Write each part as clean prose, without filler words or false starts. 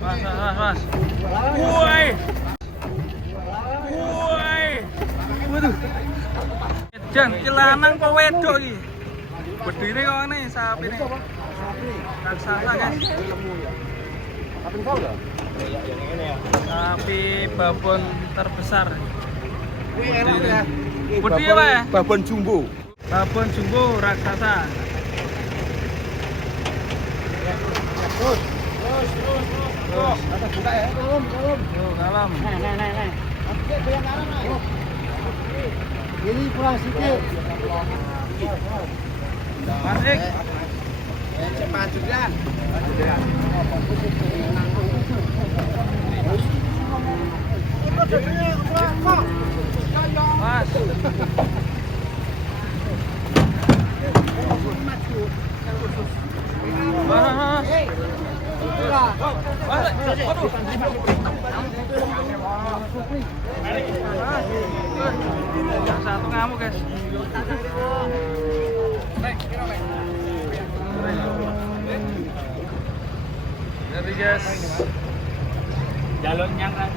Mas. Woi. Waduh. Jan lanang kok wedok iki. Bedine kok ngene sapi ini. Raksasa, guys. Sapi babon terbesar. Bedine apa ya? Babon jumbo. Babon jumbo raksasa. Terus. Atas buka ya. Kalem. Nih. Ini pulang sedikit. Masik. Cepat juga. Mas. Yang satu ngamuk, guys. Jadi guys, jalurnya kan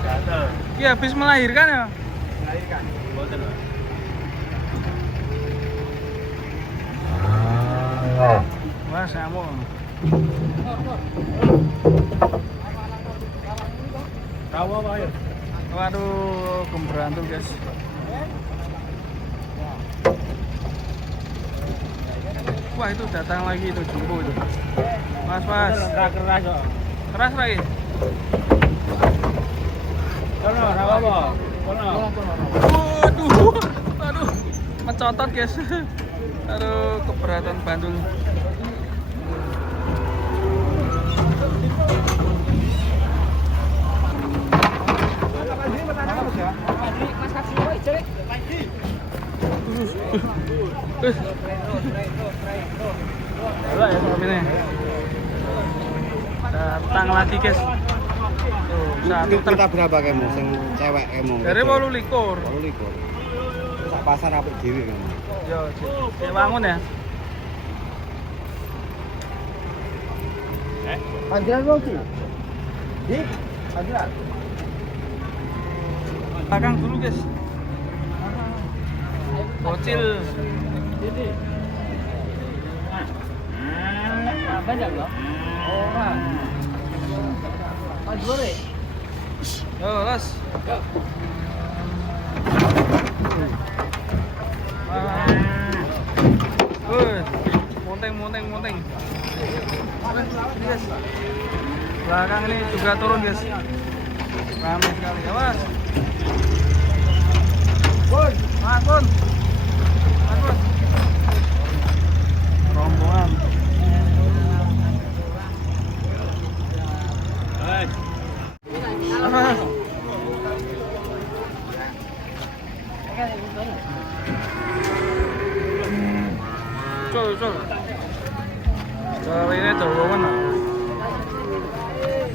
gatel. Iya habis melahirkan ya? Melahirkan. Boten. Mas ngamuk. Rawa apa ya? Waduh, kemberantul guys. Wah itu datang lagi itu jumbo itu. Mas. Keras kok. Keras lagi. Kono rawa apa? Kono. Aduh, mencotot guys. Aduh, keberatan Bandung. Halo ya sapi ini. Datang lagi guys. Tuh, satu Kita berapa kemo sing cewek kemo? dari 28. 28. Sak pasar apik dhewe kemo. Yo, cek bangun ya. Panggilan lo ki? Di panggilan. Belakang dulu guys. Bocil. Banyak loh. Orang. Padure. Yo, las. Monteng. Ini guys. Belakang ini juga turun guys. Ramai sekali ya mas. Bun. Rombongan. Col. Kalau ini terowongan.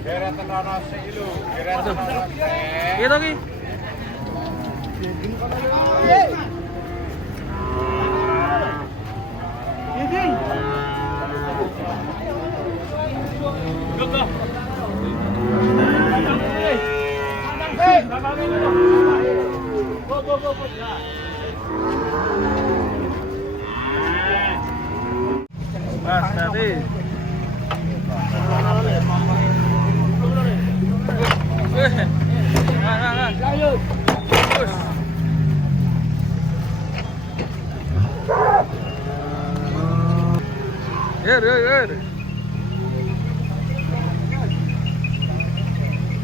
Geratan ana sik lho, geratan ana sik. Gitu ki. Mas tadi. Ger.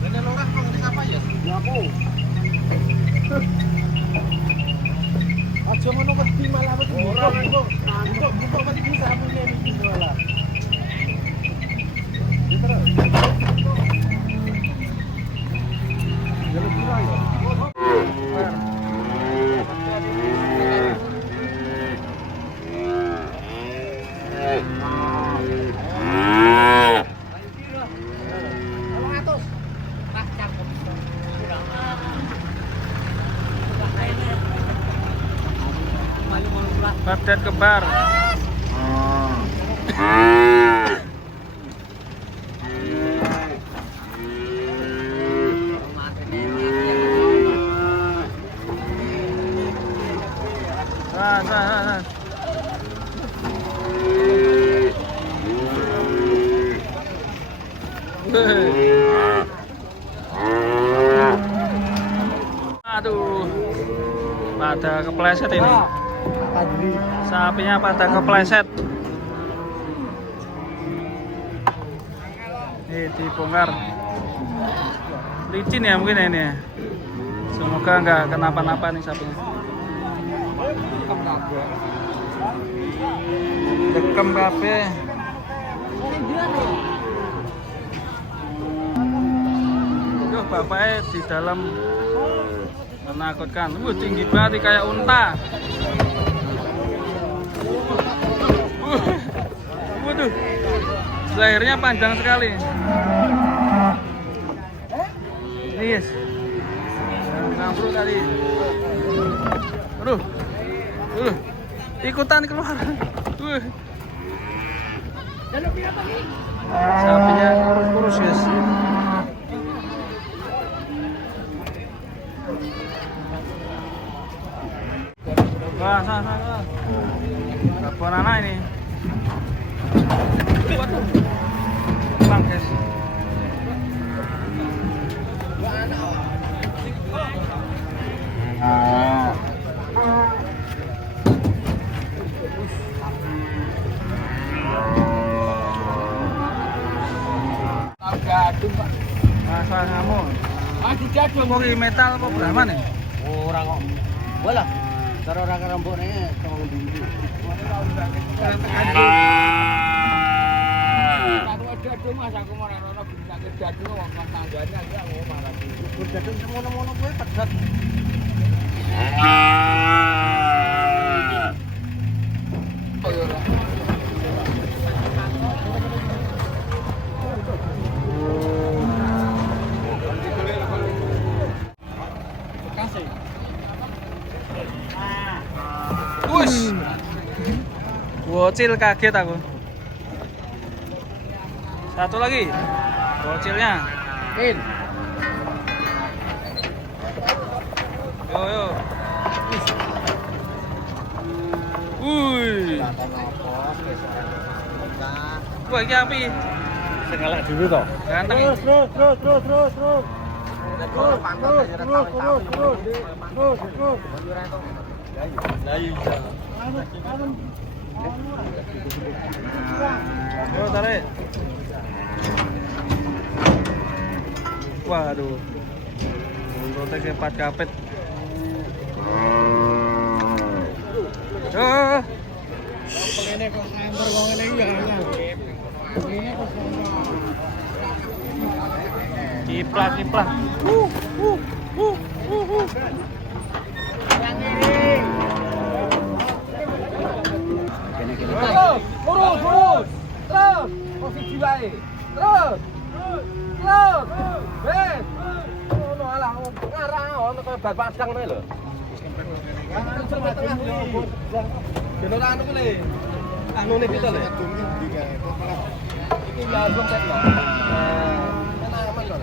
Banyak orang kok apa ya? Ngapo? Aja ngono wedi malah wedi. Ora kok. Kok wedi sapune iki malah. Baghdad kembar. Aduh, pada kepleset ini. Sapinya pada kepleset. Ini dibongkar. Licin ya mungkin ini. Semoga nggak kenapa-napa nih sapinya. Dekem kabeh. Duh, bapaknya di dalam menakutkan. Tinggi banget kayak unta. Waduh, lehernya panjang sekali. Yes, ngambruk tadi. Aduh, ikutan keluar. Sapinya kurus guys. Wah, sana. Kapan anak ini? Waduh, bang guys. Masalah kamu. Dijadung. Kok metal apa Brahman nih? Ora kok. Bola. Cara ora kerembokne tolong dulu. Aku jadung Mas aku marah ono bisa jadung wong tanggane aku marah. Jadung semono-mono kuwi pedet. Wush. Bocil kaget aku. Satu lagi. Bocilnya. In. Yo. Wuih. Wah, iki api. Sing elek dhewe to. Ganteng. Terus. Yo, tarik. Waduh. Untuk kepat kapet. Ngene kok ngamber wong ngene iki ya. Ngene kok Kiplak. Terus. Posisi wae. Terus. Wes. Ono alah ngarah ono kaya bal padang ngene lho. Dene anu ku le. Anu ne kita le. Iki langsung tek lho. Enak aman lho.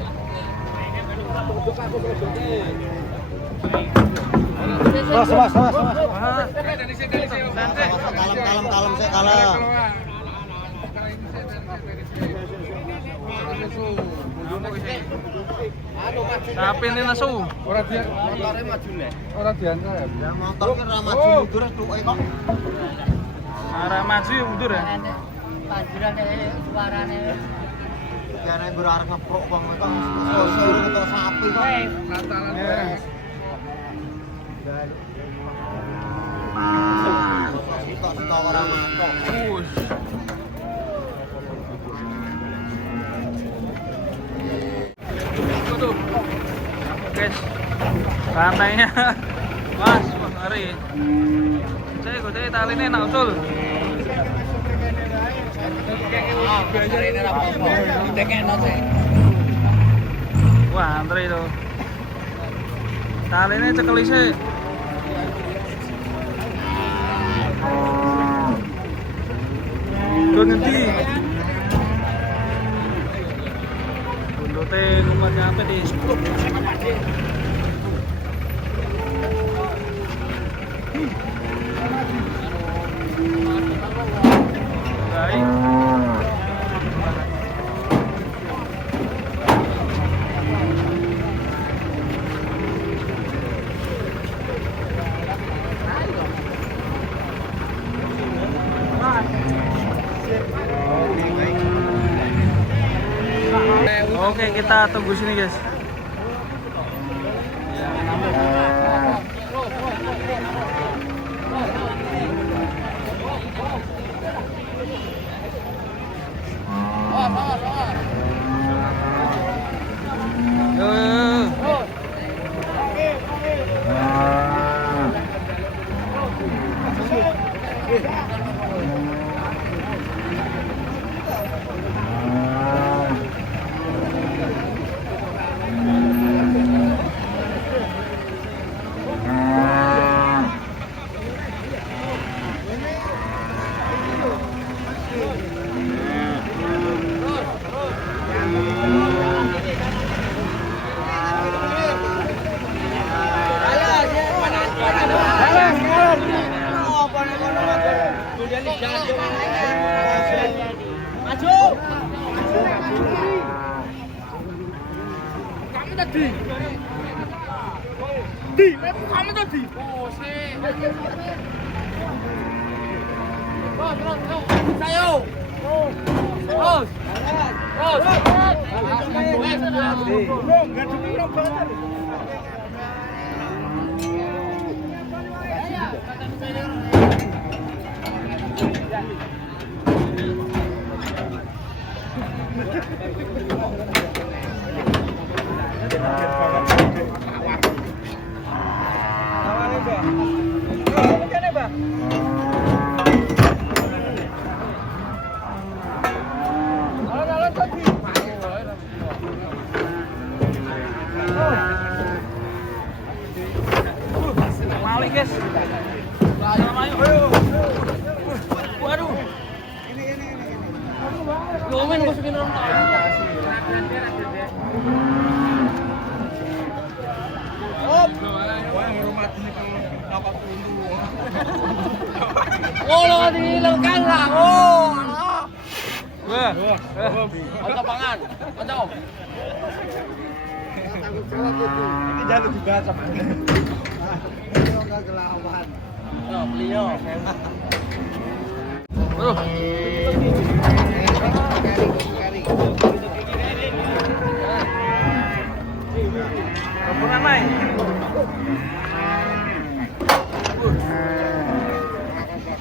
Was. Kalem saya kalah. Tapi ini nasu. Ora dia motore maju nek. Ora diantar. Ya motor ki ora maju mundur tuke kok. Arah maju ya mundur ya. Panjirane suarane. Jane mbur arep ngeprok wong kok sosok ketok sapi kok. Natalan. Sitok ora matok. Waduh. Guys. Rantainya. Mas, ngeri. Saya godhe taline enak utul. Wah, antri itu. Taline cekeli sih. Gue ngendi. Bundote ngumpetnya apa di 10. Baik. Oke, kita tunggu sini guys. Malik guys. Waduh. Lomen masukin orang. Oh, lo dihilangkan lah. Oh. Wah. Ada pangan. Ada om. Tanggung jawab itu. Ini jangan dibaca. Enggak gelawan. Oh, beliau. Waduh. Kampungan main.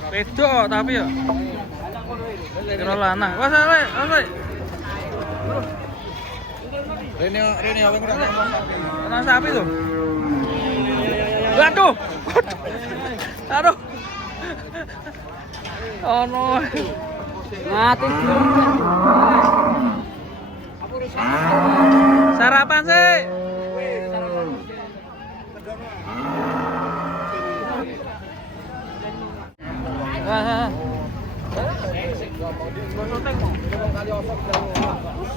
Bedo tapi ya. Kira lanang. Wah, santai. Rene apa enggak? Ana sapi tuh. Waduh. Aduh. Oh no. Mati. Sarapan sih.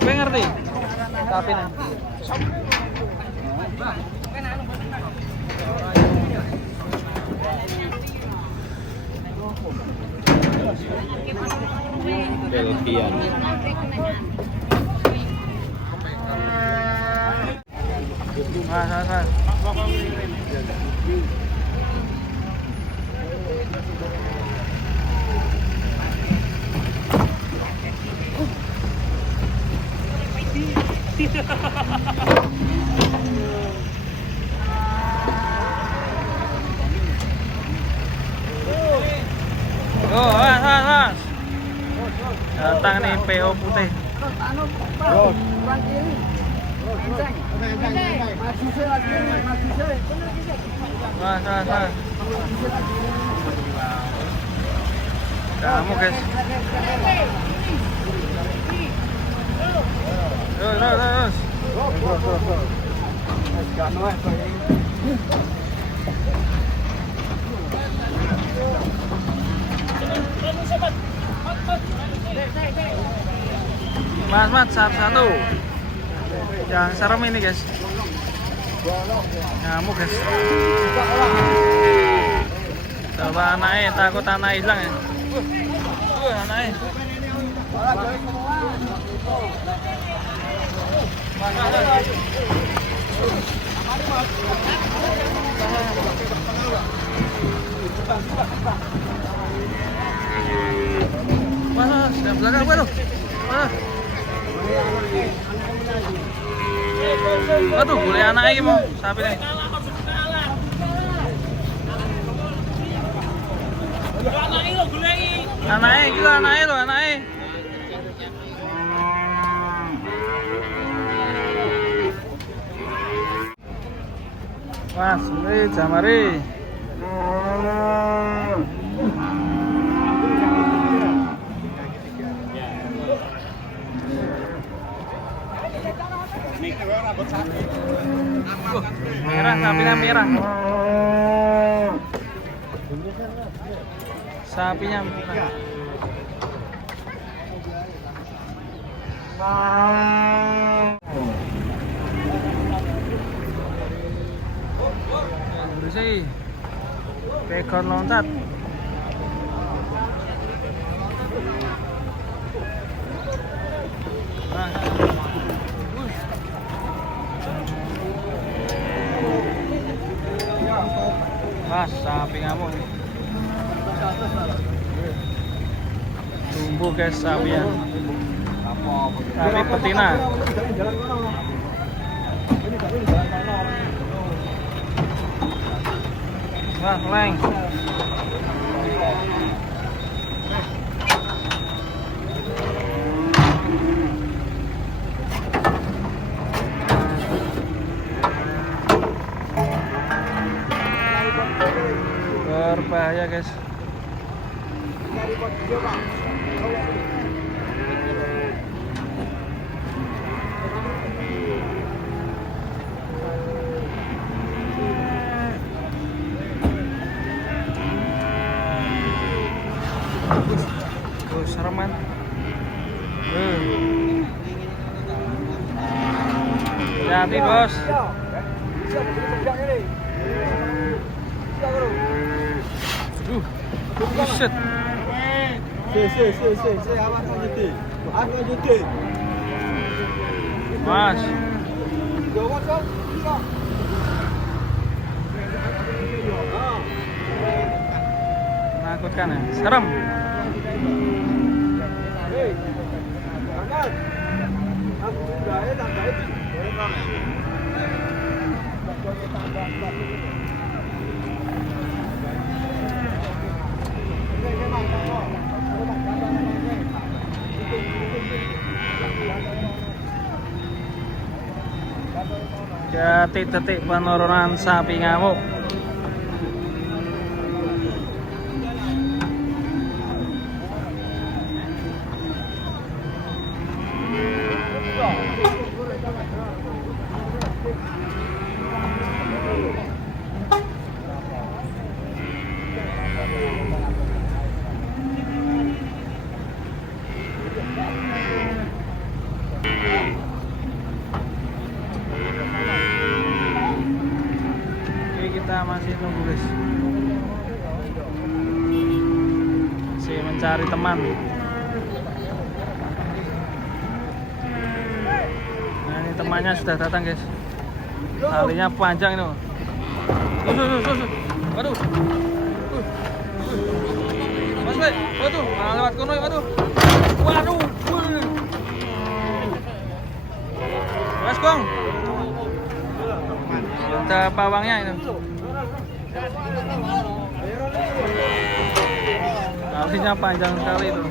Gue ngerti. Tapi nih. Belgian. Mas. Oh, mas. Datang nih PO putih. Mas. Kamu guys. Terus. Mas, satu. Yang serem ini guys. Ngamuk guys. Coba anaknya, takut anak hilang ya. Anaknya. Mas, belakang gue loh. Mas. Aduh, boleh anak iki mau sapi nih. Anaknya iki lho, anaknya. Mas, mari jamari. Merah, sapinya merah. Sapinya merah. Bersih. Pekor loncat. Mas, sapi ngamuk. Tumbuh guys sapinya. Sapi betina. Wah, leng. Berbahaya guys. Serem kan? Hati bos. Buset. Mas. Menakutkan ya? Serem. Detik-detik penurunan sapi ngamuk. Kita masih nunggu guys, masih mencari teman. Nah ini temannya sudah datang guys, talinya panjang itu. Waduh, Mas Le, waduh, malah lewat kono, waduh, Mas Gong, ada pawangnya itu. Talinya panjang sekali itu.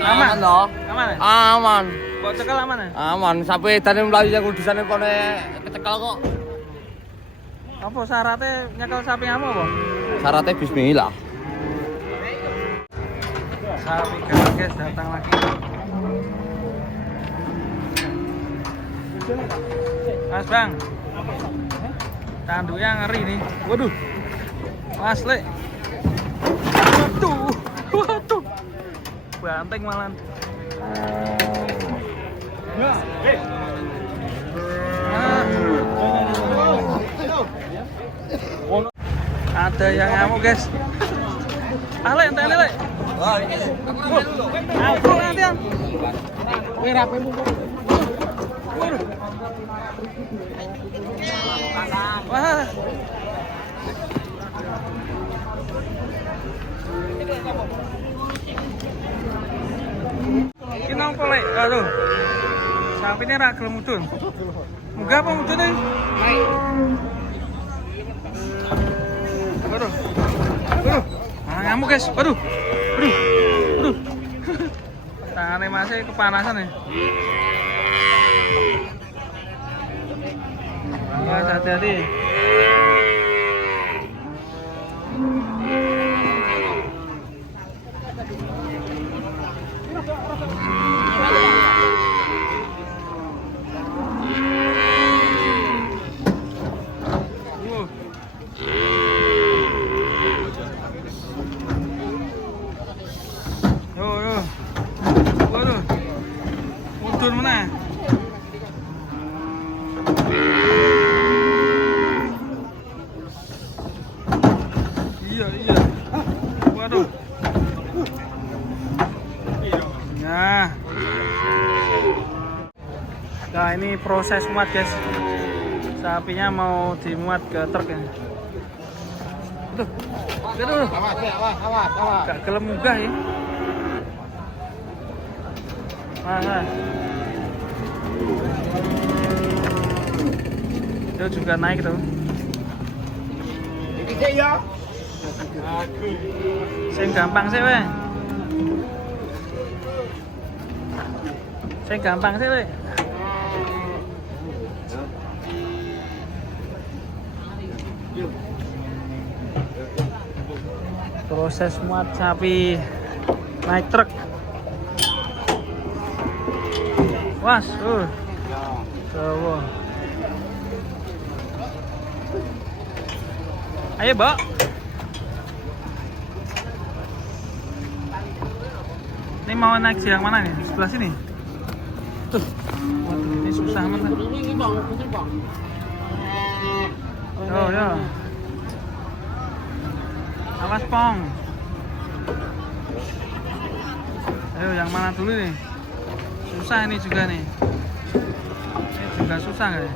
Aman loh. Aman ya? Aman. Kok cekel aman ya? Aman. Sampai tadi melayu yang kudusane kone kecekel kok. Apa syaratnya nyekel sapi ngamuk apa? Syaratnya bismillah. Sapi galak guys datang lagi. Mas Bang, tanduknya ngeri nih. Waduh, Mas Le. Waduh, banteng malan. Ada yang ngamuk guys. Le, ente Le. Aku nanti yang. Wah. Aduh. Sapi ini ra gelem mudun. Munggah apa mudun nih? Naik. Aduh. Aduh. Ah, ngamuk guys. Aduh. Aduh. Aduh. Tangannya masih kepanasan ya. Mas, hati-hati. Waduh. Mudun mana? Iya. Waduh. Nah, ini proses muat guys. Sapinya mau dimuat ke truk ya. Aduh. Awas. Gak gelem munggah ya. Nah. Itu juga naik tuh. Ini ya. Sing gampang sih weh. Proses muat sapi naik truk. Was, coba. Ayo, Mbak. Ini mau naik yang mana nih? Sebelah sini. Tuh. Waduh, ini susah banget. Ini bang. Yo. Awas, Pong. Ayo, yang mana dulu nih? Susah ini juga nih. Ini juga susah nggak ya?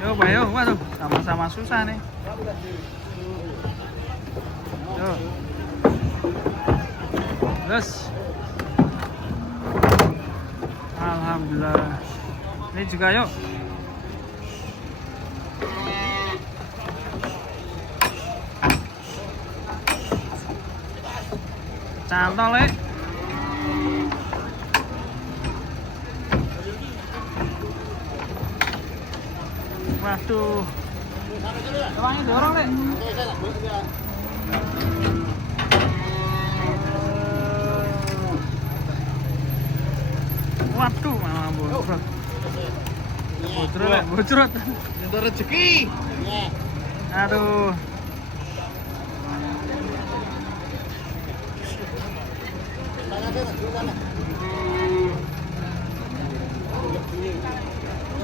Yo, Bayo, waduh, sama-sama susah nih. Yo. Terus. Alhamdulillah. Ini juga yuk. Cantol le. Waduh. Tolongin dorong le. Waduh, malah bocor. Bocor. Ada rezeki. Aduh.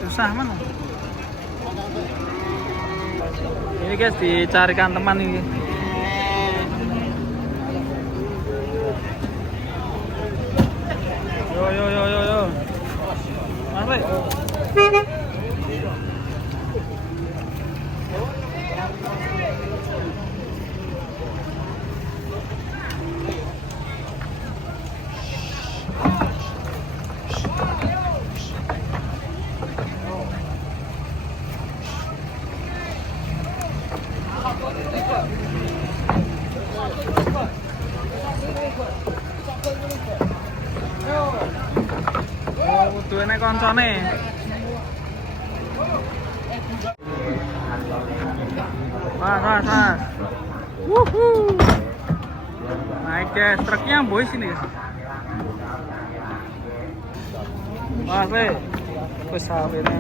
Susah mana? Ini guys dicarikan teman ini. Yo. Mas Le. Duene koncone. Mas. Wuhuu. Naik guys, truknya boys ini guys. Mas, wes sapi ini.